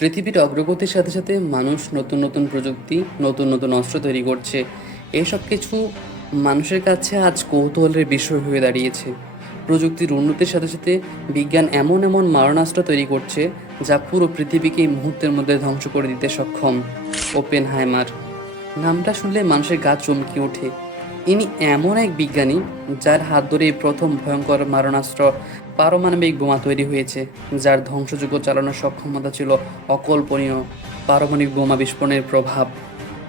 পৃথিবীর অগ্রগতির সাথে সাথে মানুষ নতুন নতুন প্রযুক্তি, নতুন নতুন অস্ত্র তৈরি করছে। এসব কিছু মানুষের কাছে আজ কৌতূহলের বিষয় হয়ে দাঁড়িয়েছে। প্রযুক্তির উন্নতির সাথে সাথে বিজ্ঞান এমন এমন মারণাস্ত্র তৈরি করছে যা পুরো পৃথিবীকে এই মুহূর্তের মধ্যে ধ্বংস করে দিতে সক্ষম। ওপেনহাইমার নামটা শুনলে মানুষের গা চমকে ওঠে। ইনি এমন এক বিজ্ঞানী যার হাত ধরে এই প্রথম ভয়ঙ্কর মারণাস্ত্র পারমাণবিক বোমা তৈরি হয়েছে, যার ধ্বংসযোগ্য চালানোর সক্ষমতা ছিল অকল্পনীয়। পারমাণবিক বোমা বিস্ফোরণের প্রভাব।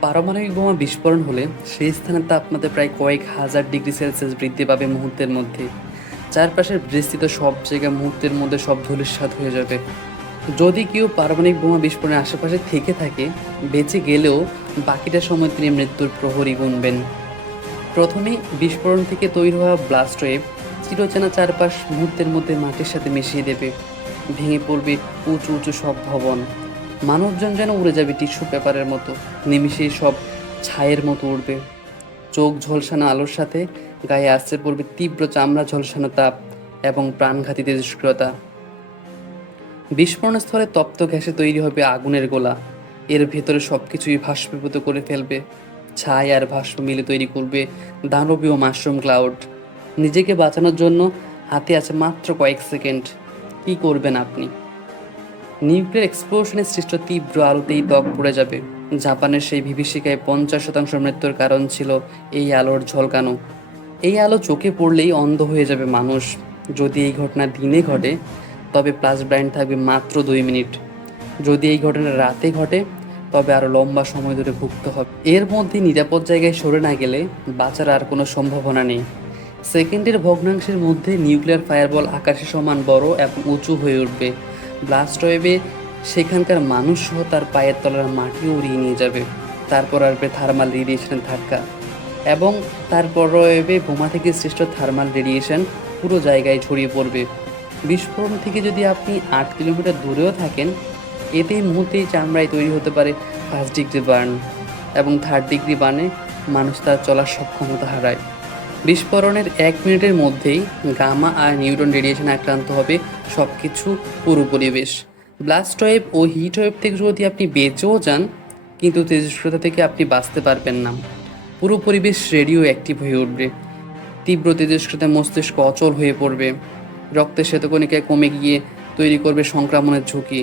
পারমাণবিক বোমা বিস্ফোরণ হলে সেই স্থানের তাপমাত্রা প্রায় কয়েক হাজার ডিগ্রি সেলসিয়াস বৃদ্ধি পাবে মুহূর্তের মধ্যে। চারপাশের বিস্তৃত সব জায়গা মুহূর্তের মধ্যে সব ধূলিসাৎ হয়ে যাবে। যদি কেউ পারমাণবিক বোমা বিস্ফোরণের আশেপাশে থেকে থাকে, বেঁচে গেলেও বাকিটা সময় তিনি মৃত্যুর প্রহরী গুনবেন। প্রথমে বিস্ফোরণ থেকে তৈরি হওয়া ব্লাস্ট ওয়েভ চিরচেনা চারপাশ মুহূর্তের মধ্যে মাটির সাথে মিশিয়ে দেবে। ভেঙে পড়বে উঁচু উঁচু সব ভবন। মানুষজন যেন উড়ে যাবে টিস্যু পেপারের মতো, নিমিষেই সব ছায়ের মতো উড়বে। চোখ ঝলসানো আলোর সাথে গায়ে আসছে পড়বে তীব্র চামড়া ঝলসানো তাপ এবং প্রাণঘাতী তেজস্ক্রিয়তা। বিস্ফোরণের স্থলে তপ্ত গ্যাসে তৈরি হবে আগুনের গোলা। এর ভেতরে সবকিছুই ভাস্মীভূত করে ফেলবে। ছাই আর ভাস্ম মিলে তৈরি করবে দানবীয় মাশরুম ক্লাউড। নিজেকে বাঁচানোর জন্য হাতে আছে মাত্র কয়েক সেকেন্ড। কি করবেন আপনি? নিউক্লিয়ার এক্সপ্লোশনে সৃষ্ট তীব্র আলোতেই ত্বক পুড়ে যাবে। জাপানের সেই বিভীষিকায় 50% মৃত্যুর কারণ ছিল এই আলোর ঝলকানো। এই আলো চোখে পড়লেই অন্ধ হয়ে যাবে মানুষ। যদি এই ঘটনা দিনে ঘটে, তবে প্লাস ব্রাইন থাকবে মাত্র 2 মিনিট। যদি এই ঘটনা রাতে ঘটে, তবে আরও লম্বা সময় ধরে ভুগতে হবে। এর মধ্যে নিরাপদ জায়গায় সরে না গেলে বাঁচার আর কোনো সম্ভাবনা নেই। সেকেন্ডের ভগ্নাংশের মধ্যে নিউক্লিয়ার ফায়ারবল আকাশে সমান বড় এবং উঁচু হয়ে উঠবে। ব্লাস্ট ওয়েভে সেখানকার মানুষ সহ তার পায়ের তলার মাটিও উড়িয়ে নিয়ে যাবে। তারপর আসবে থার্মাল রেডিয়েশনের ধাক্কা, এবং তারপর ওয়েভে বোমা থেকে সৃষ্ট থার্মাল রেডিয়েশন পুরো জায়গায় ছড়িয়ে পড়বে। বিস্ফোরণ থেকে যদি আপনি 8 কিলোমিটার দূরেও থাকেন, এতেই মুহূর্তেই চামড়ায় তৈরি হতে পারে 1st ডিগ্রি বার্ন, এবং 3rd ডিগ্রি বার্নে মানুষ তার চলার সক্ষমতা হারায়। বিস্ফোরণের 1 মিনিটের মধ্যেই গামা আর নিউট্রন রেডিয়েশন আক্রান্ত হবে সব কিছু, পুরো পরিবেশ। ব্লাস্ট ওয়েভ ও হিট ওয়েভ থেকে যদি আপনি বেঁচেও যান, কিন্তু তেজস্ক্রিয়তা থেকে আপনি বাঁচতে পারবেন না। পুরো পরিবেশ রেডিও অ্যাক্টিভ হয়ে উঠবে। তীব্র তেজস্ক্রিয়তায় মস্তিষ্ক অচল হয়ে পড়বে। রক্তের শ্বেতকণিকায় কমে গিয়ে তৈরি করবে সংক্রমণের ঝুঁকি।